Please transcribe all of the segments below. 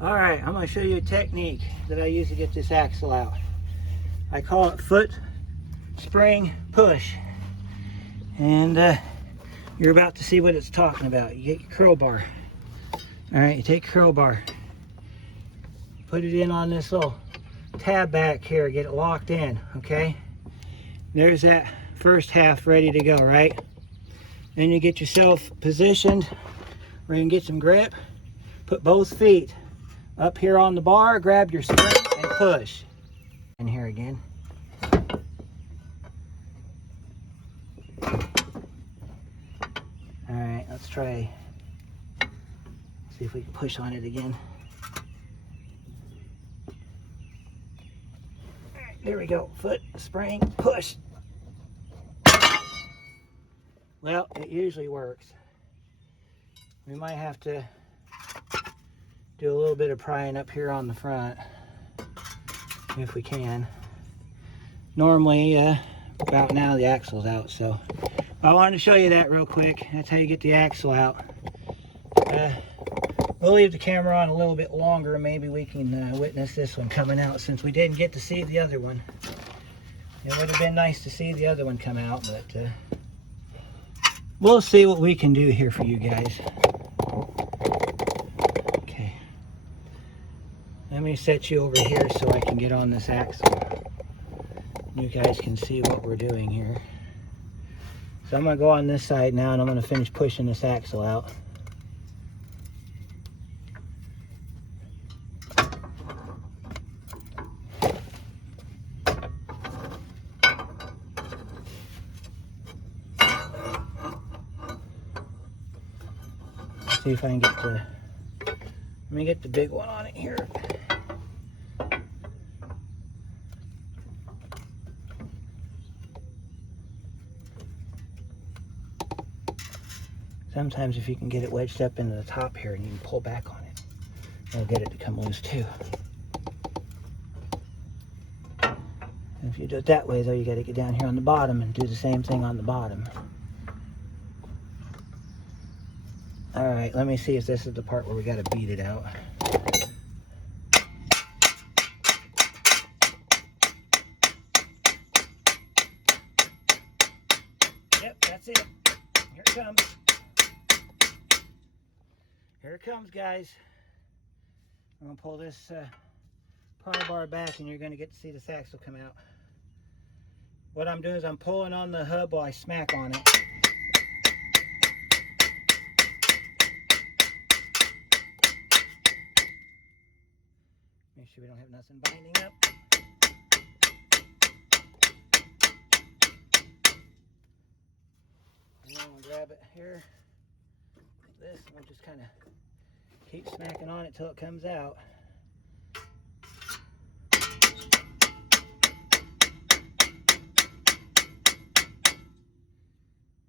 All right, I'm going to show you a technique that I use to get this axle out. I call it foot spring push. And you're about to see what it's talking about. You get your curl bar. All right, you take your curl bar, put it in on this little tab back here, get it locked in, okay? There's that first half ready to go, right? Then you get yourself positioned where you can get some grip. Put both feet up here on the bar, grab your spring and push. In here again. All right, let's try, see if we can push on it again. All right, there we go, foot, spring, push. Well, it usually works. We might have to do a little bit of prying up here on the front, if we can. Normally, about now the axle's out, so I wanted to show you that real quick. That's how you get the axle out. We'll leave the camera on a little bit longer. Maybe we can witness this one coming out, since we didn't get to see the other one. It would have been nice to see the other one come out, but we'll see what we can do here for you guys. Okay. Let me set you over here so I can get on this axle. You guys can see what we're doing here. So I'm going to go on this side now, and I'm going to finish pushing this axle out. See if I can get the, let me get the big one on it here. Sometimes if you can get it wedged up into the top here and you can pull back on it, it'll get it to come loose too. And if you do it that way though, you got to get down here on the bottom and do the same thing on the bottom. All right, let me see if this is the part where we got to beat it out. Yep, that's it. Here it comes. Here it comes, guys. I'm going to pull this pry bar back, and you're going to get to see this axle come out. What I'm doing is I'm pulling on the hub while I smack on it. Make sure we don't have nothing binding up. And then we'll grab it here, like this, and we'll just kind of keep smacking on it till it comes out.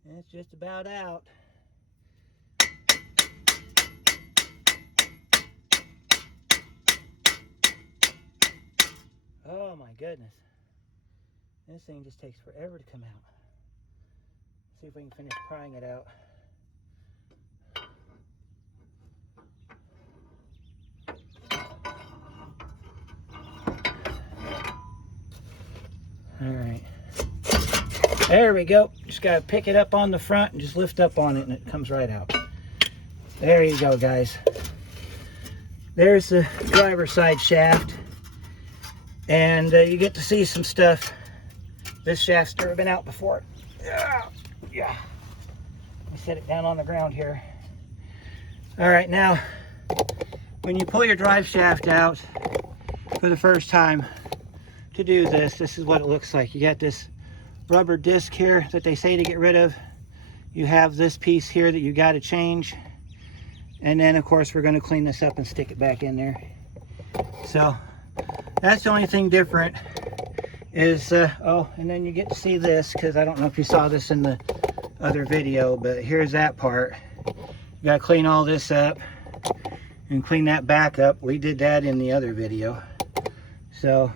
And it's just about out. Oh my goodness. This thing just takes forever to come out. Let's see if we can finish prying it out. All right. There we go. Just got to pick it up on the front and just lift up on it and it comes right out. There you go, guys. There's the driver's side shaft. And you get to see some stuff. This shaft's never been out before. Yeah. Let me set it down on the ground here. All right, now, when you pull your drive shaft out for the first time to do this, this is what it looks like. You got this rubber disc here that they say to get rid of. You have this piece here that you got to change. And then, of course, we're going to clean this up and stick it back in there. So that's the only thing different is, oh, and then you get to see this, because I don't know if you saw this in the other video, but here's that part. You got to clean all this up and clean that back up. We did that in the other video. So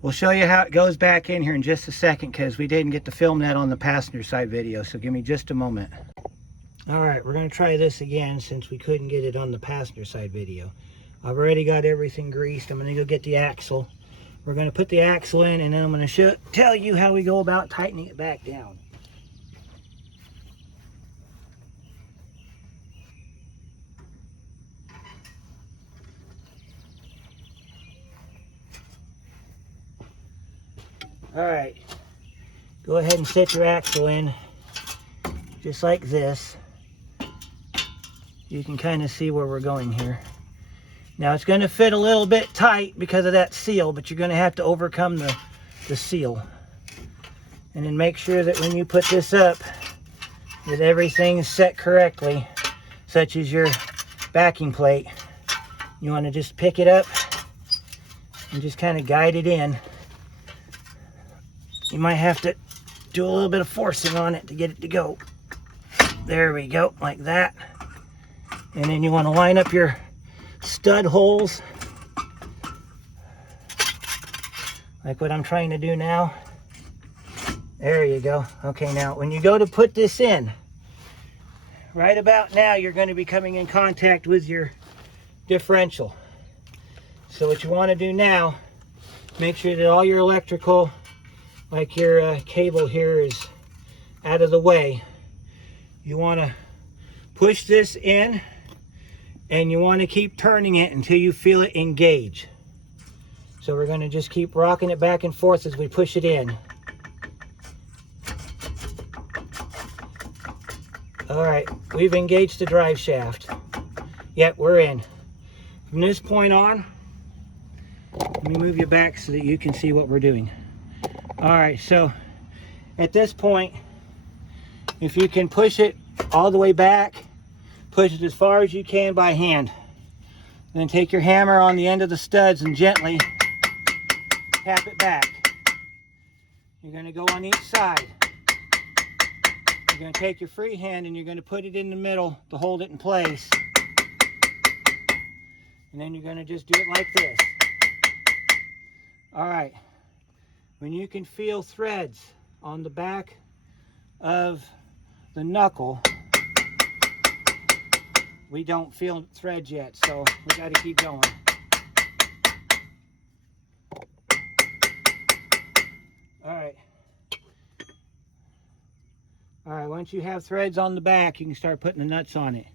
we'll show you how it goes back in here in just a second, because we didn't get to film that on the passenger side video. So give me just a moment. All right, we're going to try this again since we couldn't get it on the passenger side video. I've already got everything greased. I'm going to go get the axle. We're going to put the axle in, and then I'm going to tell you how we go about tightening it back down. All right, go ahead and set your axle in just like this. You can kind of see where we're going here. Now it's going to fit a little bit tight because of that seal, but you're going to have to overcome the seal. And then make sure that when you put this up, that everything's set correctly, such as your backing plate. You want to just pick it up and just kind of guide it in. You might have to do a little bit of forcing on it to get it to go. There we go, like that. And then you want to line up your stud holes, like what I'm trying to do now. There you go. Okay, now when you go to put this in, right about now you're going to be coming in contact with your differential. So what you want to do now, make sure that all your electrical, like your cable here, is out of the way. You want to push this in, and you want to keep turning it until you feel it engage. So we're going to just keep rocking it back and forth as we push it in. All right, we've engaged the drive shaft. Yep, we're in. From this point on, let me move you back so that you can see what we're doing. All right, so at this point, if you can push it all the way back, push it as far as you can by hand. Then take your hammer on the end of the studs and gently tap it back. You're going to go on each side. You're going to take your free hand and you're going to put it in the middle to hold it in place. And then you're going to just do it like this. All right. When you can feel threads on the back of the knuckle, we don't feel threads yet, so we got to keep going. All right, once you have threads on the back, you can start putting the nuts on it.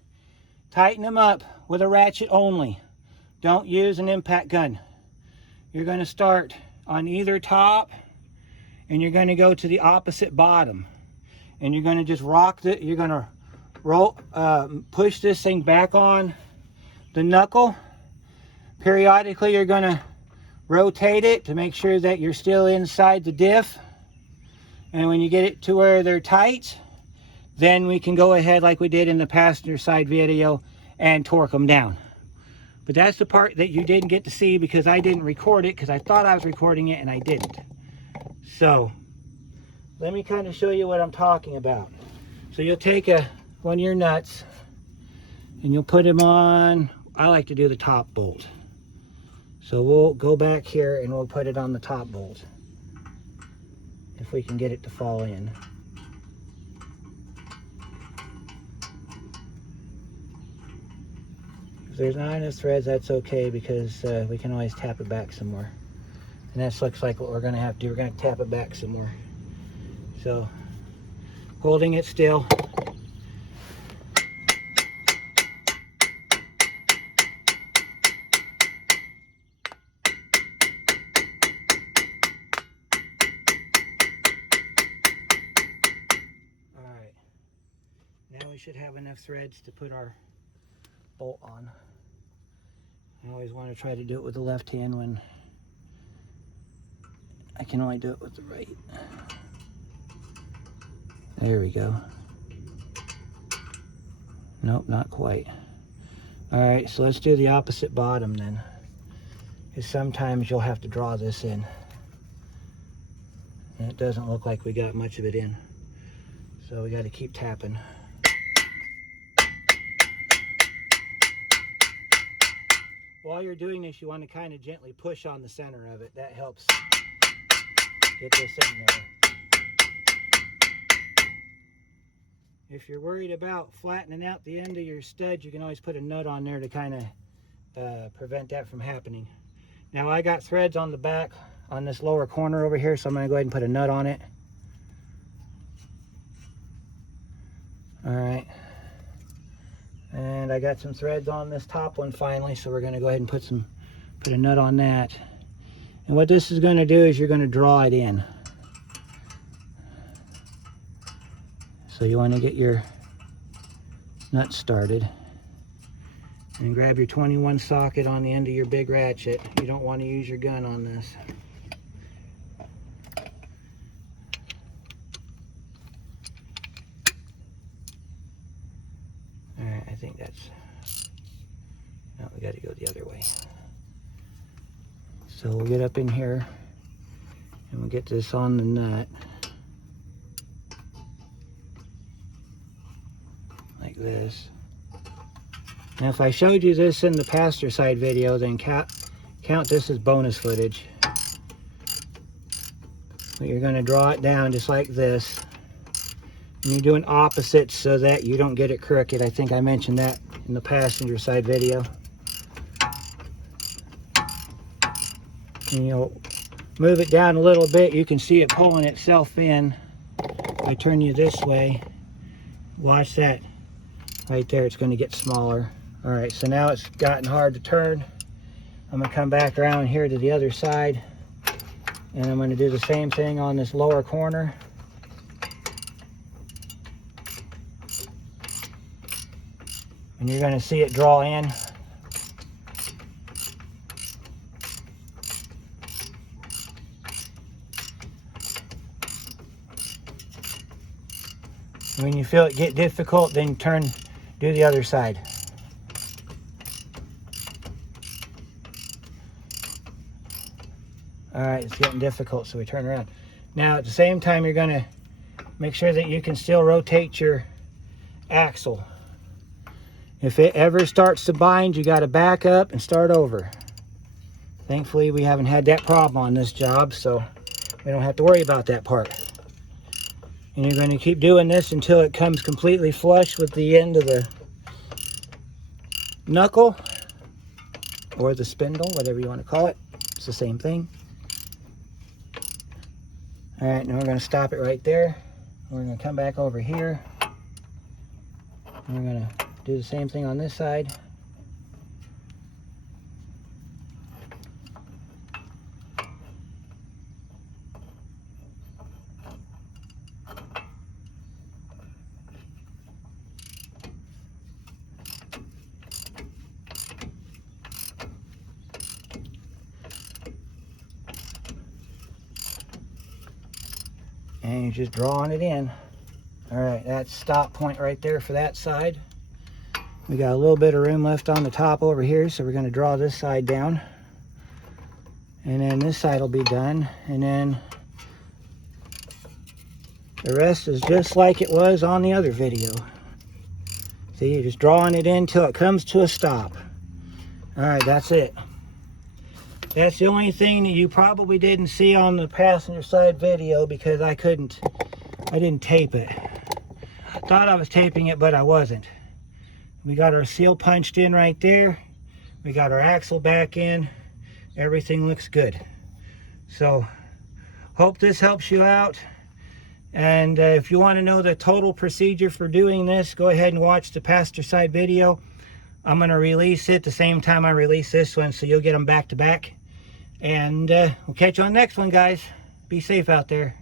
Tighten them up with a ratchet only. Don't use an impact gun. You're going to start on either top, and you're going to go to the opposite bottom. And you're going to just rock it. You're going to roll, push this thing back on the knuckle. Periodically, you're going to rotate it to make sure that you're still inside the diff. And when you get it to where they're tight, then we can go ahead like we did in the passenger side video and torque them down. But that's the part that you didn't get to see because I didn't record it, because I thought I was recording it and I didn't. So let me kind of show you what I'm talking about. So you'll take one of your nuts and you'll put them on, I like to do the top bolt. So we'll go back here and we'll put it on the top bolt, if we can get it to fall in. If there's not enough threads, that's okay, because we can always tap it back some more. And that looks like what we're going to have to do. We're going to tap it back some more. So, holding it still. Alright. Now we should have enough threads to put our bolt on. I always want to try to do it with the left hand when I can only do it with the right. There we go. Nope, not quite. All right, so let's do the opposite bottom then, because sometimes you'll have to draw this in, and it doesn't look like we got much of it in, so we got to keep tapping. While you're doing this, you want to kind of gently push on the center of it. That helps get this in there. If you're worried about flattening out the end of your stud, you can always put a nut on there to kind of prevent that from happening. Now I got threads on the back on this lower corner over here, so I'm going to go ahead and put a nut on it. All right. And I got some threads on this top one finally, so we're going to go ahead and put a nut on that. And what this is going to do is you're going to draw it in. So you want to get your nut started. And grab your 21 socket on the end of your big ratchet. You don't want to use your gun on this. Alright, I think that's... No, we got to go the other way. So we'll get up in here and we'll get this on the nut. Like this. Now if I showed you this in the passenger side video, then count this as bonus footage. But you're going to draw it down just like this. And you're doing opposites so that you don't get it crooked. I think I mentioned that in the passenger side video. And you'll move it down a little bit. You can see it pulling itself in. If I turn you this way, watch that. Right there, it's going to get smaller. All right, so now it's gotten hard to turn. I'm going to come back around here to the other side, and I'm going to do the same thing on this lower corner. And you're going to see it draw in. When you feel it get difficult, then do the other side. All right, it's getting difficult, so we turn around. Now, at the same time, you're going to make sure that you can still rotate your axle. If it ever starts to bind, you got to back up and start over. Thankfully, we haven't had that problem on this job, so we don't have to worry about that part. And you're going to keep doing this until it comes completely flush with the end of the knuckle or the spindle, whatever you want to call it. It's the same thing. All right, now we're going to stop it right there. We're going to come back over here. And we're going to do the same thing on this side. And you're just drawing it in. All right, that's stop point right there for that side. We got a little bit of room left on the top over here, so we're going to draw this side down. And then this side will be done. And then the rest is just like it was on the other video. See, you're just drawing it in till it comes to a stop. All right, that's it. That's the only thing that you probably didn't see on the passenger side video because I didn't tape it. I thought I was taping it, but I wasn't. We got our seal punched in right there. We got our axle back in. Everything looks good. So, hope this helps you out. And if you want to know the total procedure for doing this, go ahead and watch the passenger side video. I'm going to release it the same time I release this one, so you'll get them back to back. And we'll catch you on the next one, guys. Be safe out there.